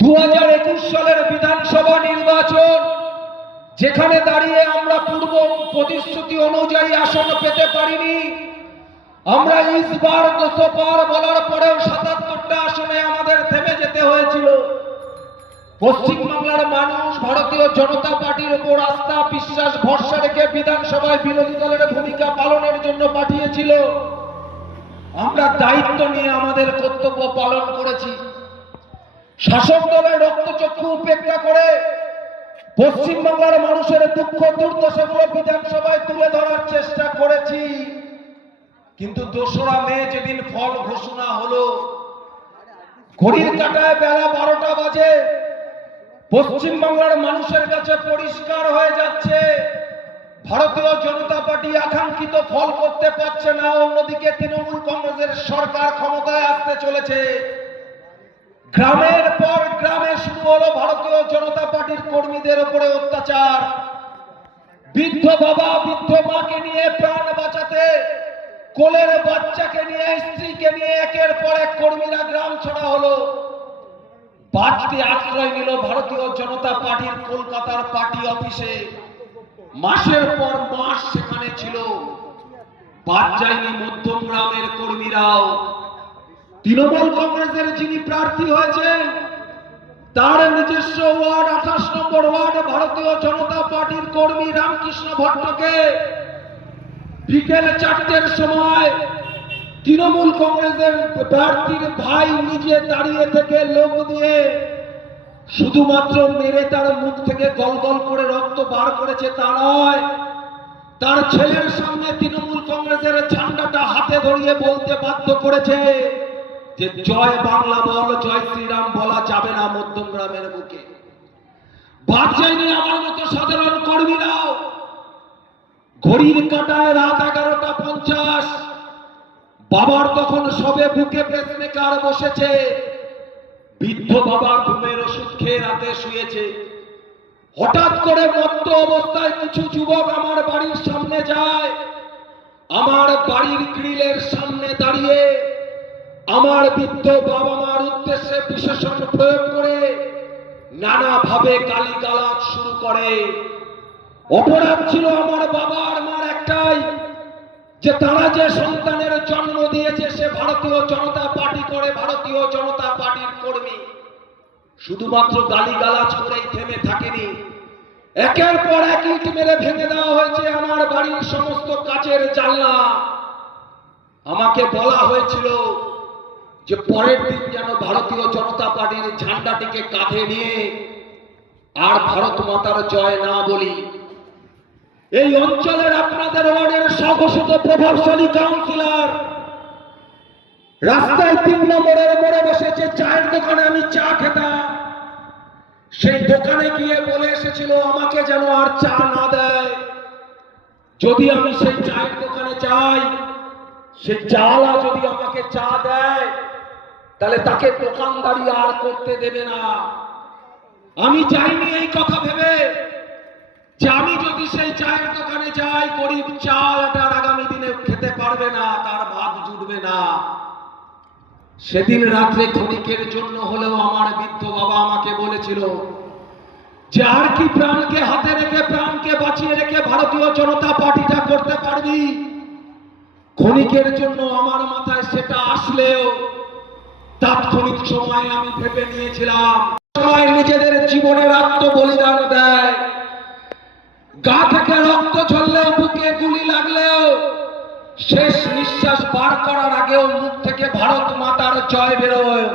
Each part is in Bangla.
2021 সালের বিধানসভা নির্বাচন যেখানে দাঁড়িয়ে আমরা পূর্ব প্রতিশ্রুতি অনুযায়ী আসন পেতে পারিনি। আমরা ইসবার 200 পার বলার পরেও 77টা আসনে আমাদের থেমে যেতে হয়েছিল। পশ্চিমবাংলার মানুষ ভারতীয় জনতা পার্টির উপর আস্থা বিশ্বাস ভরসা রেখে বিধানসভায় বিরোধী দলের ভূমিকা পালনের জন্য পাঠিয়েছিল। আমরা দায়িত্ব নিয়ে আমাদের কর্তব্য পালন করেছি। শাসক দলের রক্তচক্ষু উপেক্ষা করে পশ্চিমবাংলার মানুষের দুঃখ দুর্দশাগুলো বিধানসভায় তুলে ধরার চেষ্টা করেছি। কিন্তু 2রা মে যেদিন ফল ঘোষণা হলো, ঘড়ির কাঁটায় বেলা 12টা বাজে, পশ্চিমবাংলার মানুষের কাছে পরিষ্কার হয়ে যাচ্ছে ভারতীয় জনতা পার্টি আকাঙ্ক্ষিত ফল করতে পারছে না। অন্যদিকে তৃণমূল কংগ্রেসের সরকার ক্ষমতায় আসতে চলেছে। গ্রামের পর গ্রামে শুরু হলো ভারতীয় জনতা পার্টির কর্মীদের উপরে অত্যাচার। বৃদ্ধ বাবা বৃদ্ধ মাকে নিয়ে প্রাণ বাঁচাতে কোলের বাচ্চাকে নিয়ে স্ত্রীকে নিয়ে একের পর এক কর্মীরা গ্রাম ছাড়া হলো। বাড়তি আশ্রয় নিল ভারতীয় জনতা পার্টির কলকাতার পার্টি অফিসে। মাসের পর মাস সেখানে ছিল। বাদ যায়নি মধ্যম গ্রামের কর্মীরাও। তৃণমূল কংগ্রেসের যিনি প্রার্থী হয়েছেন তার নিজস্ব ওয়ার্ড 28 নম্বর ওয়ার্ড ভারতীয় জনতা পার্টির কর্মী রামকৃষ্ণ ভট্টকে বিকেল 4টের সময় তৃণমূল কংগ্রেসের প্রার্থীর ভাই নিজে দাঁড়িয়ে থেকে লোক দিয়ে শুধুমাত্র মেরে তার মুখ থেকে গল গল করে রক্ত বার করেছে তা নয়, তার ছেলের সামনে তৃণমূল কংগ্রেসের ঝান্ডাটা হাতে ধরিয়ে বলতে বাধ্য করেছে যে জয় বাংলা বল, জয় শ্রীরাম বলা যাবে না মধ্যম গ্রামের বুকে। বাদ যায়নি আমার মতো সাধারণ কর্মীরাও। ঘড়ির কাঁটায় রাত 11টা 50, বাবার তখন সবে বুকে পেসমেকার বসেছে। বৃদ্ধ বাবা ঘুমের ওষুধ খেয়ে রাতে শুয়েছে। হঠাৎ করে মত্ত অবস্থায় কিছু যুবক আমার বাড়ির সামনে যায়। আমার বাড়ির গ্রিলের সামনে দাঁড়িয়ে আমার বৃদ্ধ বাবা মার উদ্দেশ্যে বিশেষণ প্রয়োগ করে নানাভাবে গালিগালাজ শুরু করে। অপরাধ ছিল আমার বাবা আর মার একটাই, যে তারা যে সন্তানের জন্ম দিয়েছে সে ভারতীয় জনতা পার্টি করে, ভারতীয় জনতা পার্টির কর্মী। শুধুমাত্র গালিগালাজ করেই থেমে থাকেনি, একের পর এক ইট মেরে ভেঙে দেওয়া হয়েছে আমার বাড়ির সমস্ত কাচের জানলা। আমাকে বলা হয়েছিল যে পরের দিন যেন ভারতীয় জনতা পার্টির ঝান্ডাটিকে কাঁধে নিয়ে আর ভারত মাতার জয় না বলি। এই অঞ্চলের আপনাদের ওয়ার্ডের স্বঘোষিত প্রভাবশালী কাউন্সিলর রাস্তায় 3 নম্বরের মোড়ে বসেছে চায়ের দোকানে আমি চা খেতাম। সেই দোকানে গিয়ে বলে এসেছিল আমাকে যেন আর চা না দেয়। যদি আমি সেই চায়ের দোকানে যাই, সেই চাওয়ালা যদি আমাকে চা দেয় তাহলে তাকে দোকানদারি আর করতে দেবে না। আমি যাইনি এই কথা ভেবে যে আমি যদি সেই চায়ের দোকানে যাই, গরিব চালটার আগামী দিনে খেতে পারবে না, তার ভাত জুটবে না। সেদিন রাত্রে ক্ষণিকের জন্য হলেও আমার বৃদ্ধ বাবা আমাকে বলেছিল যে আর কি প্রাণকে হাতে রেখে প্রাণকে বাঁচিয়ে রেখে ভারতীয় জনতা পার্টিটা করতে পারবি। ক্ষণিকের জন্য আমার মাথায় সেটা আসলেও তাৎক্ষণিক সময়ে আমি ভেবে নিয়েছিলাম সময় নিজেদের জীবনের আত্মবলিদান দেয়। গা থেকে রক্ত ঝরলেও, বুকে গুলি লাগলেও, শেষ নিঃশ্বাস বার করার আগেও মুখ থেকে ভারত মাতার জয় বেরোয়।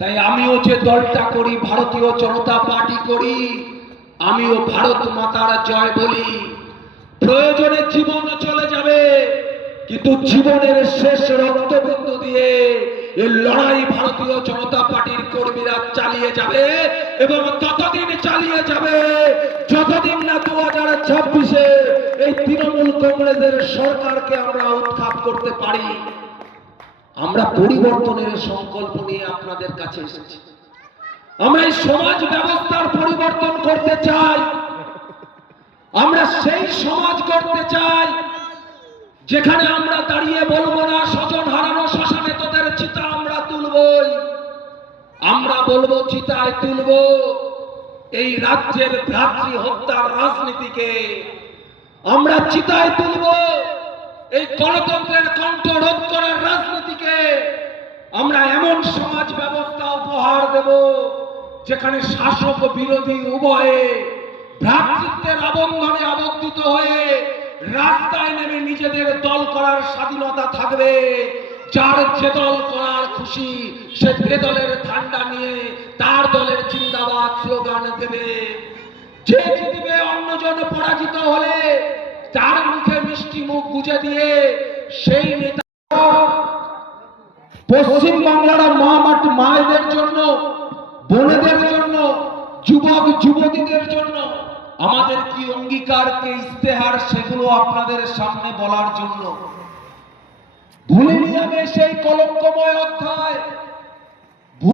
তাই আমিও যে দলটা করি, ভারতীয় জনতা পার্টি করি, আমিও ভারত মাতার জয় বলি। প্রয়োজনে জীবন চলে যাবে, কিন্তু জীবনের শেষ রক্তবিন্দু দিয়ে এই লড়াই ভারতীয় জনতা পার্টির কর্মীরা চালিয়ে যাবে এবং ততদিন চালিয়ে যাবে যতদিন না 2026-এ এই তৃণমূল কংগ্রেসের সরকারকে আমরা উৎখাত করতে পারি। আমরা পরিবর্তনের সংকল্প নিয়ে আপনাদের কাছে এসেছি। আমরা এই সমাজ ব্যবস্থার পরিবর্তন করতে চাই। আমরা সেই সমাজ করতে চাই যেখানে আমরা দাঁড়িয়ে বলবো না স্বজন হারানো শ্মশানে তোদের চিতা আমরা তুলবই। আমরা বলবো চিতায় তুলব এই রাজ্যের ভ্রাতৃ হত্যার রাজনীতিকে। আমরা চিতায় তুলব এই গণতন্ত্রের কণ্ঠ রোধ করার রাজনীতিকে। আমরা এমন সমাজ ব্যবস্থা উপহার দেব যেখানে শাসক বিরোধী উভয়ে ভ্রাতৃত্বের আবন্ধনে আবদ্ধিত হয়ে রাস্তায় নেমে নিজেদের দল করার স্বাধীনতা থাকবে। যার যে দল করার খুশি সে যে দলের ঠান্ডা নিয়ে তার দলের জিন্দাবাদ স্লোগান দেবে। যে জিতবে অন্যজন পরাজিত হলে তার মুখে মিষ্টি মুখ গুজে দিয়ে সেই নেতা পশ্চিম বাংলার মায়েদের জন্য, বোনেদের জন্য, যুবক যুবতীদের জন্য আমাদের কি অঙ্গীকার, কি ইস্তেহার, সেগুলো আপনাদের সামনে বলার জন্য। ভুলিনি আমি সেই কলঙ্কময় অধ্যায়।